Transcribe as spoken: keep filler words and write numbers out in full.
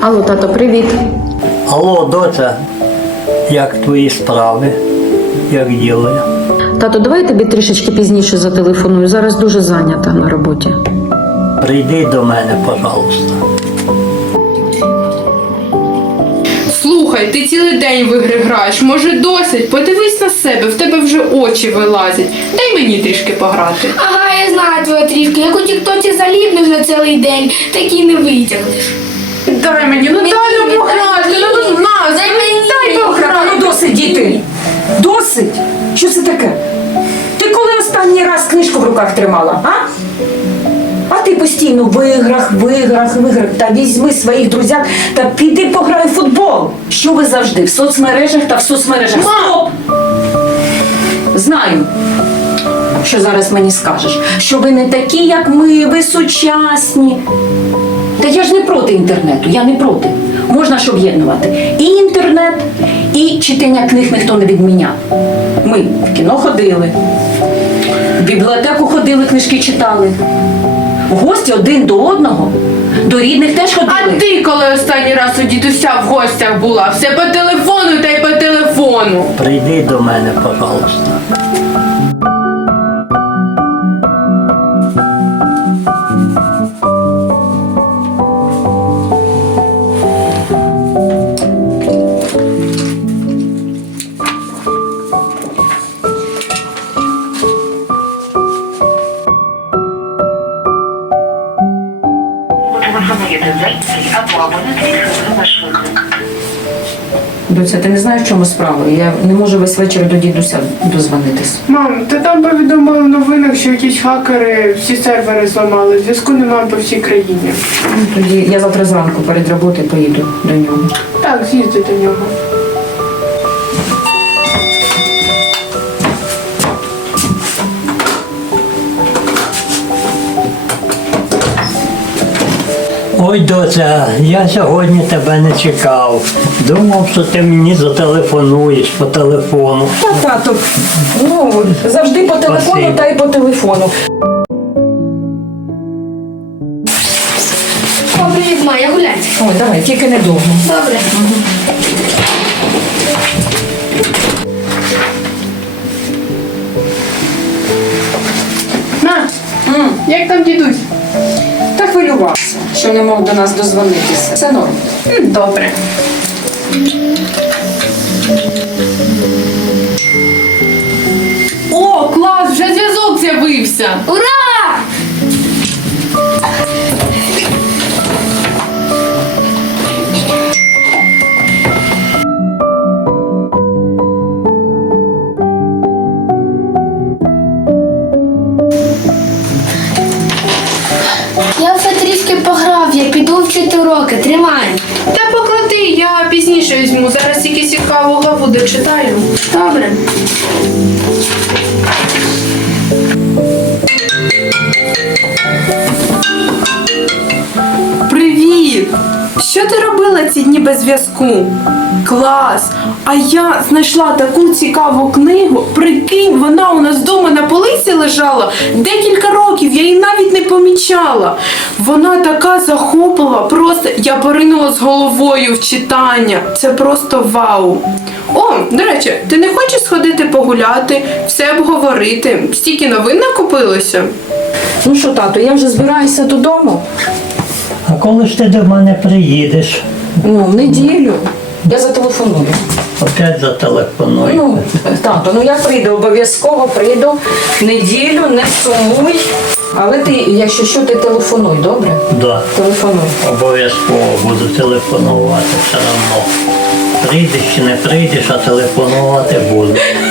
Алло, тато, привіт. Алло, доця, як твої справи? Як діло? Тато, давай я тобі трішечки пізніше зателефоную. Зараз дуже зайнята на роботі. Прийди до мене, пожалуйста. Слухай, ти цілий день в ігри граєш, може досить? Подивись на себе, в тебе вже очі вилазять. Дай мені трішки пограти. Ага, я знаю твою трішки. Як у тіктоці заліпнеш на цілий день, так і не витягнеш. Дай мені, ну дай ну пограти, ну будь ласка, Дай мені. дай пограти. Ну досить, діти! Досить! Що це таке? Ти коли останній раз книжку в руках тримала, а? А ти постійно в іграх, в іграх, в іграх. Та візьми своїх друзяк та піди пограй в футбол. Що ви завжди? В соцмережах та в соцмережах. Стоп! Знаю, що зараз мені скажеш. Що ви не такі, як ми, ви сучасні. Та я ж не проти інтернету, я не проти. Можна ж об'єднувати і інтернет, і читання книг ніхто не відміняв. Ми в кіно ходили, в бібліотеку ходили, книжки читали. В гості один до одного, до рідних теж ходили. А ти коли останній раз у дідуся в гостях була? Все по телефону та й по телефону. Прийди до мене, пожалуйста. Телефонуєте зайцей або абонент відхилив ваш виклик. Доця, ти не знаєш, в чому справа? Я не можу весь вечір до дідуся дозвонитись. Мам, та там повідомили в новинах, що якісь хакери всі сервери зламали. Зв'язку немає по всій країні. Ну, тоді я завтра зранку перед роботою поїду до нього. Так, з'їзди до нього. Ой, доця, я сьогодні тебе не чекав. Думав, що ти мені зателефонуєш по телефону. Та, тато, ну, завжди по телефону Спасибо. та й по телефону. О, привіт, ма, я гуляти. Ой, давай, тільки недовго. Добре. На, як там дідусь? Та хвилювався, що не мог до нас дозвонитися. Все норм. Добре. О, клас, вже зв'язок з'явився. Ура! Я вже трішки пограв, я піду вчити уроки, тримай. Та поклади, я пізніше візьму. Зараз тільки цікаву главу дочитаю. Добре. Привіт! Що ти робила ці дні без зв'язку? Клас! А я знайшла таку цікаву книгу. Прикинь, вона у нас вдома на полиці лежала декілька років, я її навіть не помічала. Вона така захоплива, просто я поринула з головою в читання. Це просто вау! О, до речі, ти не хочеш сходити погуляти, все обговорити? Стільки новин накопилося? Ну що, тато, я вже збираюся додому. А коли ж ти до мене приїдеш? Ну, в неділю. Я зателефоную. Опять зателефоную. Ну, тато, ну я прийду, обов'язково прийду. В неділю, не сумуй. Але ти, якщо що, ти телефонуй, добре? Да. Телефонуй. Обов'язково буду телефонувати все одно. Прийдеш чи не прийдеш, а телефонувати буду.